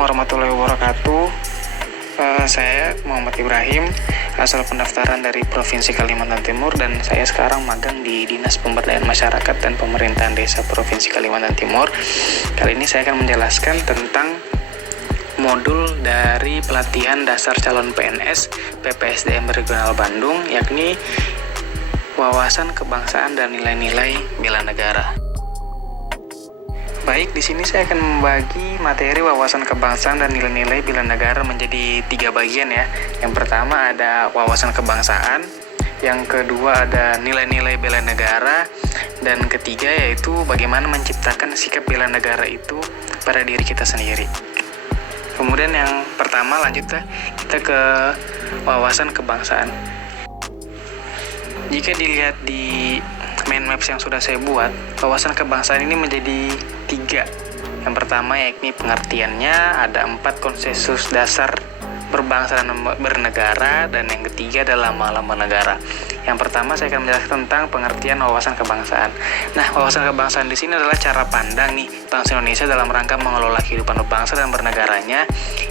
Assalamualaikum warahmatullahi wabarakatuh. Saya Muhammad Ibrahim, asal pendaftaran dari Provinsi Kalimantan Timur, dan saya sekarang magang di Dinas Pemberdayaan Masyarakat dan Pemerintahan Desa Provinsi Kalimantan Timur. Kali ini saya akan menjelaskan tentang modul dari pelatihan dasar calon PNS PPSDM Regional Bandung, yakni wawasan kebangsaan dan nilai-nilai bela negara. Baik, di sini saya akan membagi materi wawasan kebangsaan dan nilai-nilai bela negara menjadi 3 bagian ya. Yang pertama ada wawasan kebangsaan, yang kedua ada nilai-nilai bela negara, dan ketiga yaitu bagaimana menciptakan sikap bela negara itu pada diri kita sendiri. Kemudian yang pertama lanjutlah kita ke wawasan kebangsaan. Jika dilihat di mind maps yang sudah saya buat, wawasan kebangsaan ini menjadi 3. Yang pertama yakni pengertiannya, ada 4 konsensus dasar berbangsa dan bernegara, dan yang ketiga adalah lambang negara. Yang pertama saya akan menjelaskan tentang pengertian wawasan kebangsaan. Nah, wawasan kebangsaan di sini adalah cara pandang nih bangsa Indonesia dalam rangka mengelola kehidupan berbangsa dan bernegaranya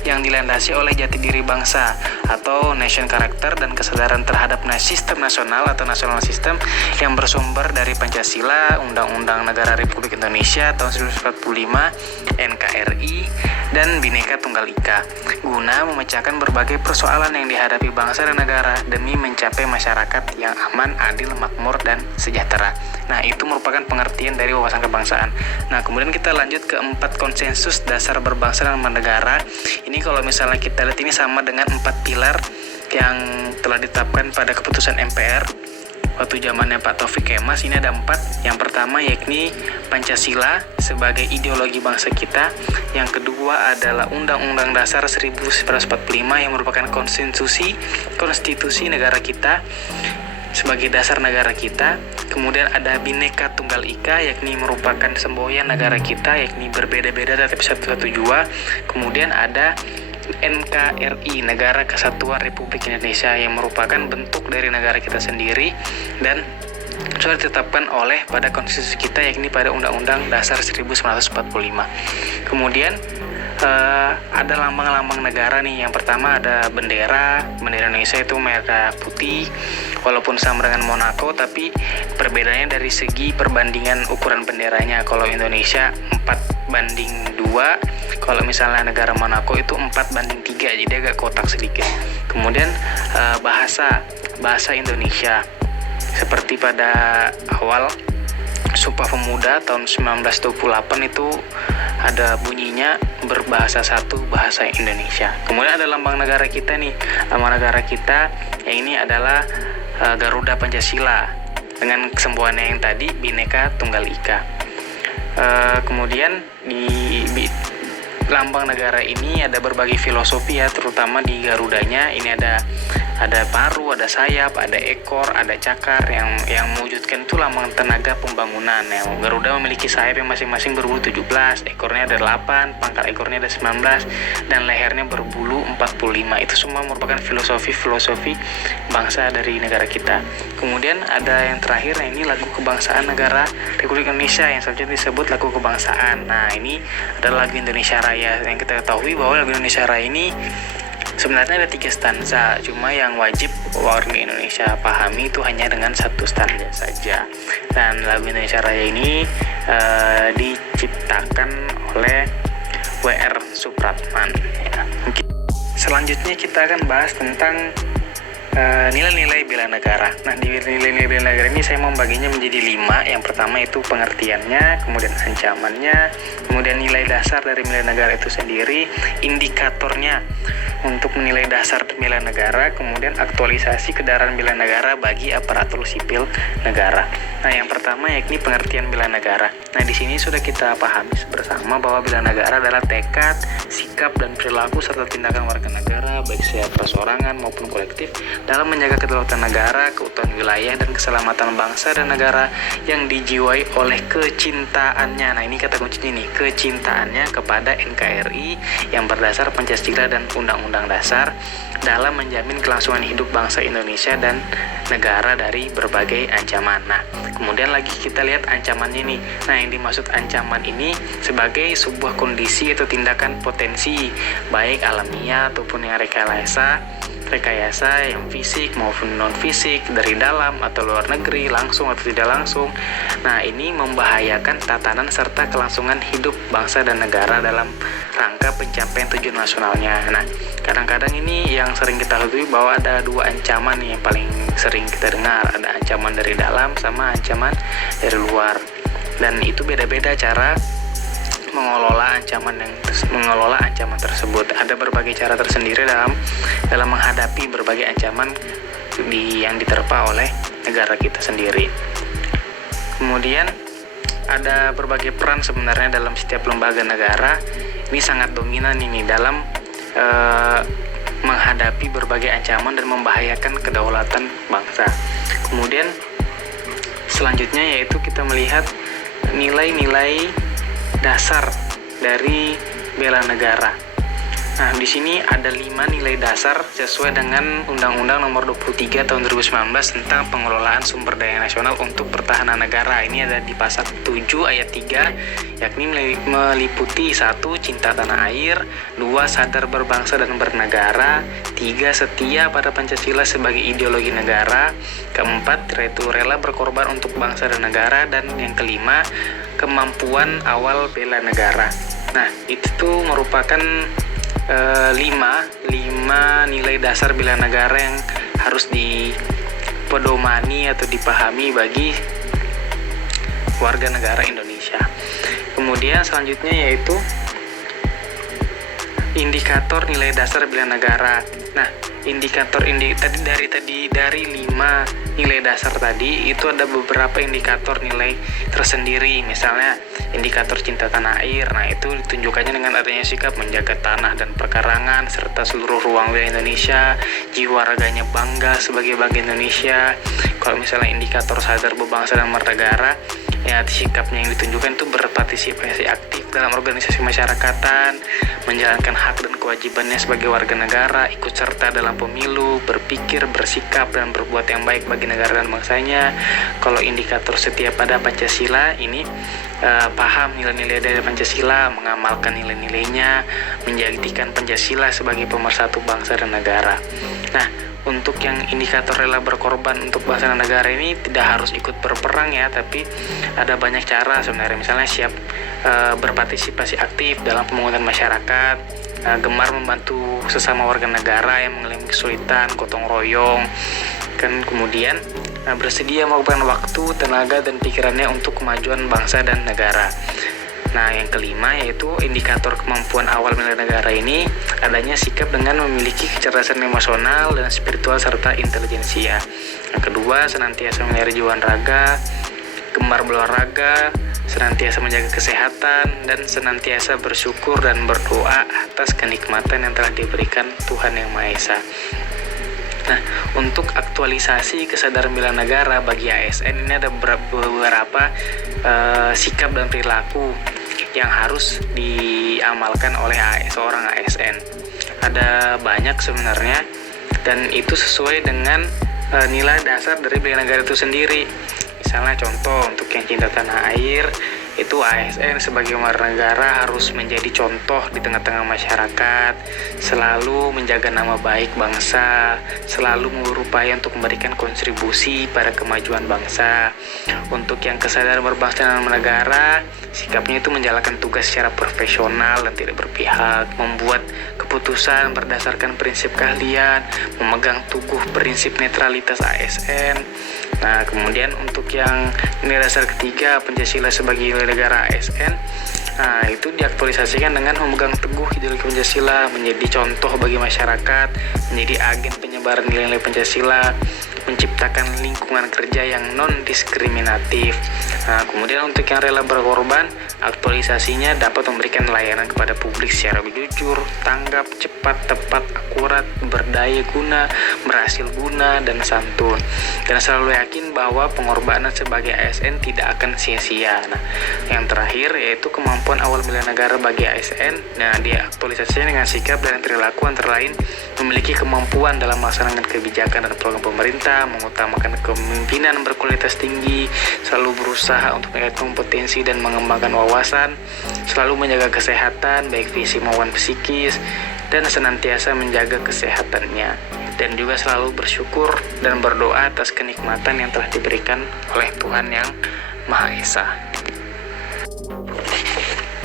yang dilandasi oleh jati diri bangsa atau nation character dan kesadaran terhadap sistem nasional atau national system yang bersumber dari Pancasila, Undang-Undang Negara Republik Indonesia tahun 1945, NKRI, dan Bhinneka Tunggal Ika, guna memecahkan berbagai persoalan yang dihadapi bangsa dan negara demi mencapai masyarakat yang aman, adil, makmur, dan sejahtera. Nah, itu merupakan pengertian dari wawasan kebangsaan. Nah, kemudian kita lanjut ke 4 konsensus dasar berbangsa dan bernegara. Ini kalau misalnya kita lihat ini sama dengan 4 pilar yang telah ditetapkan pada keputusan MPR waktu zamannya Pak Taufik Kemas. Ini ada 4. Yang pertama yakni Pancasila sebagai ideologi bangsa kita. Yang kedua adalah Undang-Undang Dasar 1945 yang merupakan konstitusi negara kita sebagai dasar negara kita. Kemudian ada Bhinneka Tunggal Ika, yakni merupakan semboyan negara kita, yakni berbeda-beda tapi satu tujuan. Kemudian ada NKRI, Negara Kesatuan Republik Indonesia, yang merupakan bentuk dari negara kita sendiri dan sudah ditetapkan oleh pada konstitusi kita, yakni pada Undang-Undang Dasar 1945. Kemudian ada lambang-lambang negara nih. Yang pertama ada bendera Indonesia itu merah putih, walaupun sama dengan Monaco tapi perbedaannya dari segi perbandingan ukuran benderanya. Kalau Indonesia 4:2, kalau misalnya negara Monaco itu 4:3, jadi agak kotak sedikit. Kemudian bahasa Indonesia, seperti pada awal Sumpah Pemuda tahun 1928 itu ada bunyinya berbahasa satu, bahasa Indonesia. Kemudian ada lambang negara kita nih. Lambang negara kita yang ini adalah Garuda Pancasila dengan semboyannya yang tadi Bhinneka Tunggal Ika. Kemudian di lambang negara ini ada berbagai filosofi ya, terutama di Garudanya. Ini ada paru, ada sayap, ada ekor, ada cakar yang mewujudkan itu lambang tenaga pembangunan. Yang Garuda memiliki sayap yang masing-masing berbulu 17, ekornya ada 8, pangkal ekornya ada 19, dan lehernya berbulu 45. Itu semua merupakan filosofi bangsa dari negara kita. Kemudian ada yang terakhir, ini lagu kebangsaan negara Republik Indonesia yang selanjutnya disebut lagu kebangsaan. Nah, ini adalah lagu Indonesia Raya. Yang kita ketahui bahwa lagu Indonesia Raya ini sebenarnya ada 3 stanza, cuma yang wajib warga Indonesia pahami itu hanya dengan 1 stanza saja. Dan lagu Indonesia Raya ini diciptakan oleh W.R. Supratman ya. Selanjutnya kita akan bahas tentang nilai-nilai bela negara. Nah, di nilai-nilai bela negara ini saya membaginya menjadi 5. Yang pertama itu pengertiannya, kemudian ancamannya, kemudian nilai dasar dari bela negara itu sendiri, indikatornya untuk menilai dasar bela negara, kemudian aktualisasi kedaerahan bela negara bagi aparatur sipil negara. Nah, yang pertama yakni pengertian bela negara. Nah, di sini sudah kita pahami bersama bahwa bela negara adalah tekad, sikap, dan perilaku serta tindakan warga negara, baik secara perseorangan maupun kolektif, dalam menjaga kedaulatan negara, keutuhan wilayah, dan keselamatan bangsa dan negara yang dijiwai oleh kecintaannya. Nah, ini kata kuncinya nih, kecintaannya kepada NKRI yang berdasar Pancasila dan Undang-Undang Dasar dalam menjamin kelangsungan hidup bangsa Indonesia dan negara dari berbagai ancaman. Nah, kemudian lagi kita lihat ancamannya nih. Nah, yang dimaksud ancaman ini sebagai sebuah kondisi atau tindakan potensi baik alamiah ataupun yang rekayasa yang fisik maupun non fisik, dari dalam atau luar negeri, langsung atau tidak langsung. Nah, ini membahayakan tatanan serta kelangsungan hidup bangsa dan negara dalam rangka pencapaian tujuan nasionalnya. Nah, kadang-kadang ini yang sering kita ketahui bahwa ada dua ancaman yang paling sering kita dengar, ada ancaman dari dalam sama ancaman dari luar, dan itu beda-beda cara mengelola ancaman tersebut. Ada berbagai cara tersendiri dalam menghadapi berbagai ancaman yang diterpa oleh negara kita sendiri. Kemudian ada berbagai peran sebenarnya dalam setiap lembaga negara. Ini sangat dominan ini dalam menghadapi berbagai ancaman dan membahayakan kedaulatan bangsa. Kemudian selanjutnya yaitu kita melihat nilai-nilai dasar dari bela negara. Nah, di sini ada 5 nilai dasar sesuai dengan Undang-Undang Nomor 23 Tahun 2019 tentang pengelolaan sumber daya nasional untuk pertahanan negara. Ini ada di pasal 7 ayat 3, yakni meliputi 1. Cinta tanah air, 2. Sadar berbangsa dan bernegara, 3. Setia pada Pancasila sebagai ideologi negara, 4. Yaitu rela berkorban untuk bangsa dan negara, dan yang kelima, kemampuan awal bela negara. Nah, itu merupakan 5 nilai dasar bela negara yang harus dipedomani atau dipahami bagi warga negara Indonesia. Kemudian selanjutnya yaitu indikator nilai dasar bela negara. Nah, dari 5 nilai dasar tadi itu ada beberapa indikator nilai tersendiri. Misalnya indikator cinta tanah air. Nah, itu ditunjukkannya dengan adanya sikap menjaga tanah dan perkarangan serta seluruh ruang wilayah Indonesia, jiwa raganya bangga sebagai bangsa Indonesia. Kalau misalnya indikator sadar berbangsa dan bernegara, ya sikapnya yang ditunjukkan itu berpartisipasi aktif dalam organisasi masyarakatan, menjalankan hak dan kewajibannya sebagai warga negara, ikut serta dalam pemilu, berpikir, bersikap, dan berbuat yang baik bagi negara dan bangsanya. Kalau indikator setia pada Pancasila ini paham nilai-nilai dari Pancasila, mengamalkan nilai-nilainya, menjadikan Pancasila sebagai pemersatu bangsa dan negara. Nah, untuk yang indikator rela berkorban untuk bangsa dan negara ini tidak harus ikut berperang ya, tapi ada banyak cara sebenarnya. Misalnya siap berpartisipasi aktif dalam pembangunan masyarakat, gemar membantu sesama warga negara yang mengalami kesulitan, gotong royong, kan, kemudian bersedia melakukan waktu, tenaga, dan pikirannya untuk kemajuan bangsa dan negara. Nah, yang kelima yaitu indikator kemampuan awal bela negara ini adanya sikap dengan memiliki kecerdasan emosional dan spiritual serta intelijensia. Yang kedua, senantiasa memelihara jiwa raga, gemar berolahraga, senantiasa menjaga kesehatan, dan senantiasa bersyukur dan berdoa atas kenikmatan yang telah diberikan Tuhan Yang Maha Esa. Nah, untuk aktualisasi kesadaran bela negara bagi ASN ini ada beberapa sikap dan perilaku yang harus diamalkan oleh seorang ASN. Ada banyak sebenarnya, dan itu sesuai dengan nilai dasar dari bela negara itu sendiri. Misalnya contoh untuk yang cinta tanah air, itu ASN sebagai warga negara harus menjadi contoh di tengah-tengah masyarakat, selalu menjaga nama baik bangsa, selalu berupaya untuk memberikan kontribusi pada kemajuan bangsa. Untuk yang kesadaran berbangsa dan bernegara, sikapnya itu menjalankan tugas secara profesional dan tidak berpihak, membuat keputusan berdasarkan prinsip keahlian, memegang teguh prinsip netralitas ASN. Nah, kemudian untuk yang nilai dasar ketiga, Pancasila sebagai nilai negara ASN, nah itu diaktualisasikan dengan memegang teguh ideologi Pancasila, menjadi contoh bagi masyarakat, menjadi agen penyebaran nilai-nilai Pancasila, menciptakan lingkungan kerja yang non-diskriminatif. Nah, kemudian untuk yang rela berkorban, Aktualisasinya dapat memberikan layanan kepada publik secara jujur, tanggap, cepat, tepat, akurat, berdaya guna, berhasil guna, dan santun. Dan selalu yakin bahwa pengorbanan sebagai ASN tidak akan sia-sia. Nah, yang terakhir yaitu kemampuan awal bela negara bagi ASN. Nah, dia aktualisasinya dengan sikap dan perilaku antara lain memiliki kemampuan dalam melaksanakan kebijakan dan program pemerintah, mengutamakan kepemimpinan berkualitas tinggi, selalu berusaha untuk meningkatkan kompetensi dan mengembangkan wawasan, selalu menjaga kesehatan baik fisik maupun psikis, dan senantiasa menjaga kesehatannya, dan juga selalu bersyukur dan berdoa atas kenikmatan yang telah diberikan oleh Tuhan Yang Maha Esa.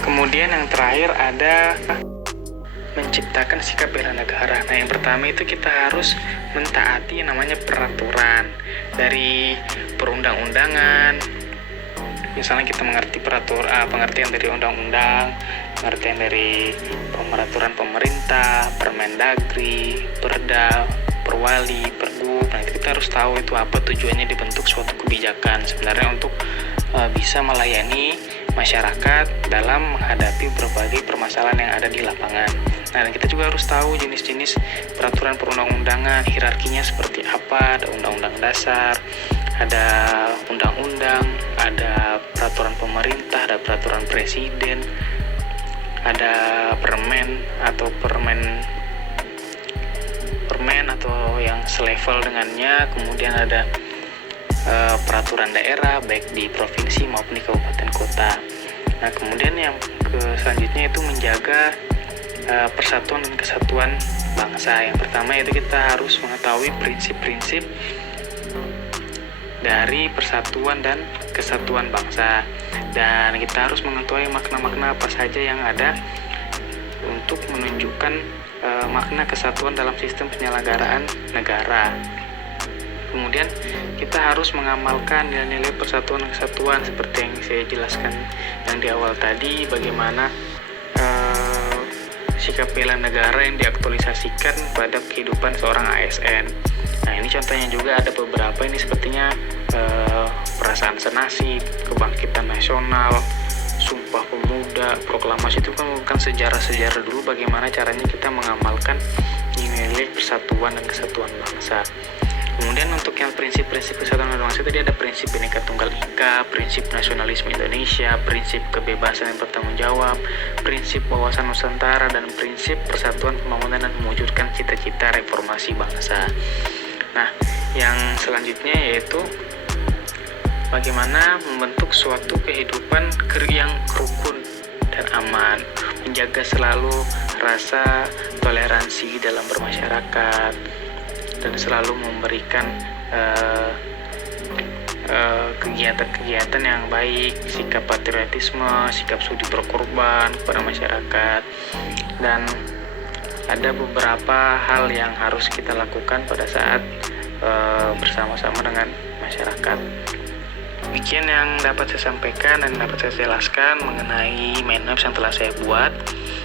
Kemudian yang terakhir ada menciptakan sikap bela negara. Nah, yang pertama itu kita harus mentaati yang namanya peraturan dari perundang-undangan. Misalnya kita mengerti pengertian dari undang-undang, pengertian dari peraturan pemerintah, Permendagri, Perda, Perwali, Pergub. Nah, itu kita harus tahu itu apa tujuannya dibentuk suatu kebijakan. Sebenarnya untuk bisa melayani masyarakat dalam menghadapi berbagai permasalahan yang ada di lapangan. Nah, dan kita juga harus tahu jenis-jenis peraturan perundang-undangan, hierarkinya seperti apa. Ada undang-undang dasar, ada undang-undang, ada peraturan pemerintah, ada peraturan presiden, ada permen atau atau yang selevel dengannya, kemudian ada peraturan daerah baik di provinsi maupun di kabupaten kota. Nah, kemudian yang selanjutnya itu menjaga persatuan dan kesatuan bangsa. Yang pertama itu kita harus mengetahui prinsip-prinsip dari persatuan dan kesatuan bangsa, dan kita harus mengetahui makna-makna apa saja yang ada untuk menunjukkan makna kesatuan dalam sistem penyelenggaraan negara. Kemudian kita harus mengamalkan nilai-nilai persatuan dan kesatuan seperti yang saya jelaskan yang di awal tadi, bagaimana sikap bela negara yang diaktualisasikan pada kehidupan seorang ASN. Nah, ini contohnya juga ada beberapa ini sepertinya perasaan senasib, kebangkitan nasional, Sumpah Pemuda, proklamasi. Itu kan bukan sejarah-sejarah dulu bagaimana caranya kita mengamalkan nilai persatuan dan kesatuan bangsa. Kemudian untuk yang prinsip-prinsip kesatuan dan bangsa tadi ada prinsip Bhinneka Tunggal Ika, prinsip nasionalisme Indonesia, prinsip kebebasan dan bertanggung jawab, prinsip wawasan Nusantara, dan prinsip persatuan pembangunan dan mewujudkan cita-cita reformasi bangsa. Nah, yang selanjutnya yaitu bagaimana membentuk suatu kehidupan yang rukun dan aman, menjaga selalu rasa toleransi dalam bermasyarakat, dan selalu memberikan kegiatan-kegiatan yang baik, sikap patriotisme, sikap sudi berkorban kepada masyarakat. Dan ada beberapa hal yang harus kita lakukan pada saat bersama-sama dengan masyarakat. Demikian yang dapat saya sampaikan dan dapat saya jelaskan mengenai mind maps yang telah saya buat.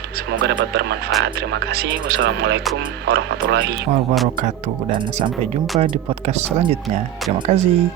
Semoga dapat bermanfaat. Terima kasih. Wassalamualaikum warahmatullahi wabarakatuh, dan sampai jumpa di podcast selanjutnya. Terima kasih.